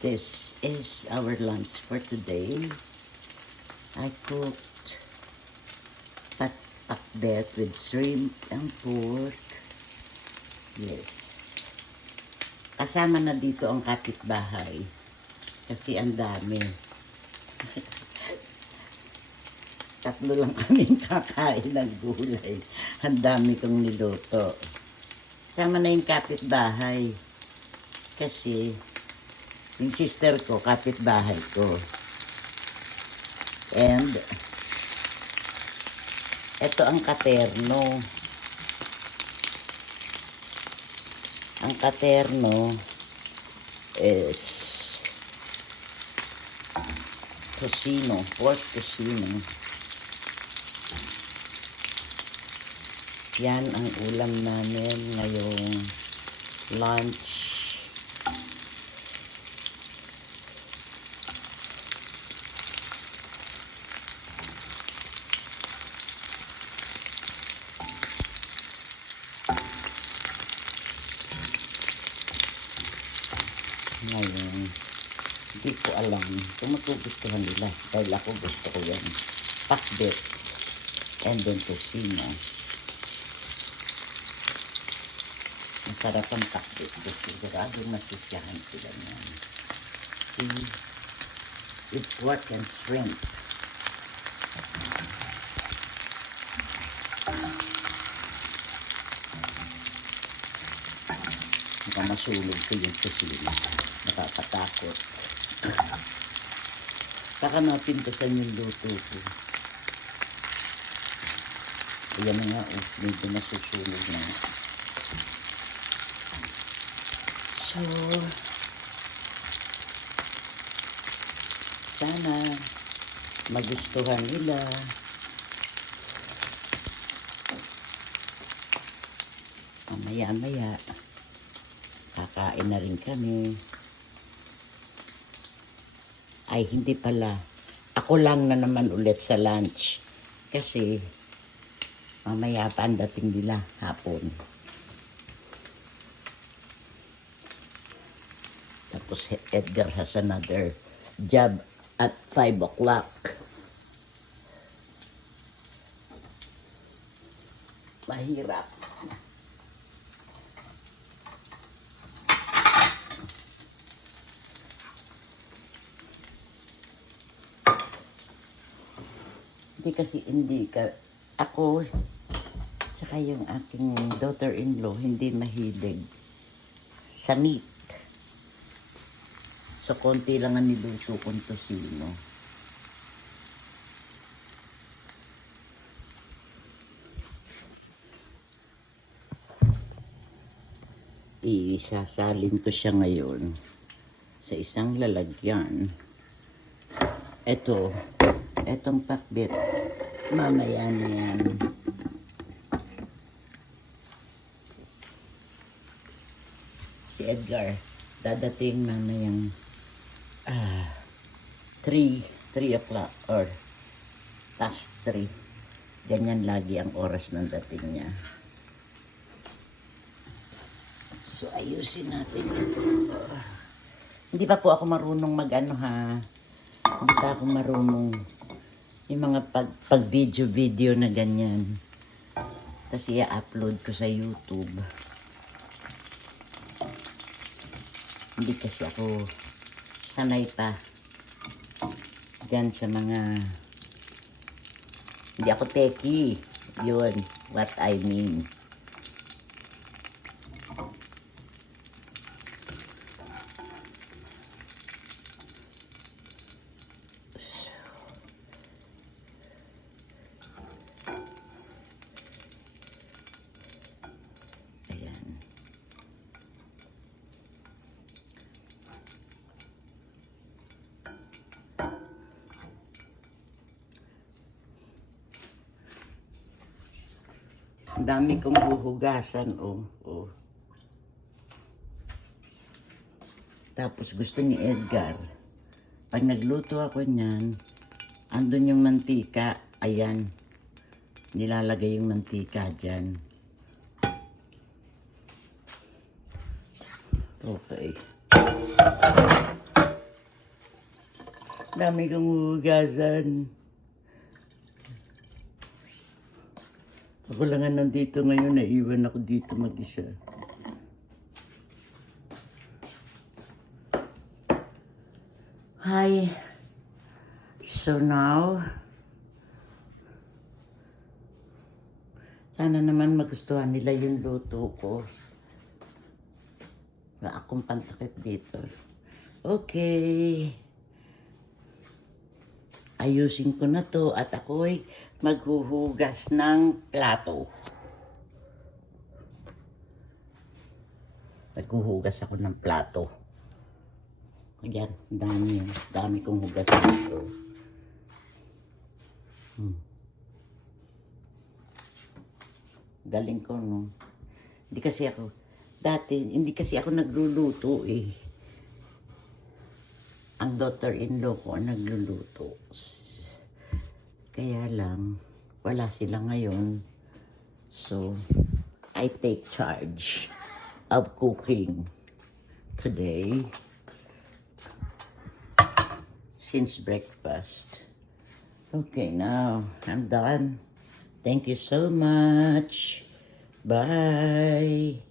This is our lunch for today. I cooked pakbet with shrimp and pork. Yes. Kasama na dito ang kapitbahay. Kasi ang dami. Tatlo lang kaming kakain ng gulay. Ang dami kong niluto. Kasama na yung kapitbahay. Kasi yung sister ko, kapitbahay ko. And ito ang katerno. Ang katerno is tocino, pork tocino. Yan ang ulam namin ngayong lunch. Ngayon, hindi ko alam kung magugustuhan nila dahil ako gusto ko yan. Pakbet and then tocino. Masarap ang pakbet. Sigurado masisyahan sila yan. See, with pork and shrimp. Baka masulog ko yung tocino. Nakakatakot. Saka napintasan yung luto ko. Ayan na nga, medyo nasusunog na. So, sana magustuhan nila. Maya-maya, kakain na rin kami. Ay, hindi pala. Ako lang na naman ulit sa lunch. Kasi, mamaya pa ang dating nila hapon. Tapos, Edgar has another job at 5 o'clock. Mahirap. Hindi ka, ako, tsaka yung aking daughter-in-law, hindi mahilig sa meat. So, konti lang ang niluto kong tocino. Isasalin ko siya ngayon sa isang lalagyan. Etong pakbet, mamaya na yan. Si Edgar, dadating mamayang 3 o'clock or past 3. Ganyan lagi ang oras ng dating niya. So, ayusin natin ito. Hindi pa po ako marunong mag-ano ha. Hindi pa ako marunong yung mga pag-video na ganyan. Tapos i-upload ko sa YouTube. Hindi kasi ako sanay pa dyan sa mga, hindi ako techie. Yun, what I mean. Ang dami kong huhugasan, oh. Tapos gusto ni Edgar, pag nagluto ako niyan, andun yung mantika, ayan, nilalagay yung mantika dyan. Okay. Dami kong hugasan. Ako lang nga nandito ngayon, naiwan ako dito mag-isa. Hi. So now, sana naman magustuhan nila yung luto ko. Wala akong pantakip dito. Okay. Ayusin ko na to at ako'y maghuhugas ng plato. Maghuhugas ako ng plato. Ayan, dami kong hugas dito. Galing ko, no? Hindi kasi ako nagluluto eh. Ang daughter-in-law ko ang nagluluto. Kaya lang, wala sila ngayon. So, I take charge of cooking today. Since breakfast. Okay, now, I'm done. Thank you so much. Bye.